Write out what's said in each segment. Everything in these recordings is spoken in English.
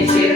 This is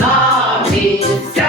love is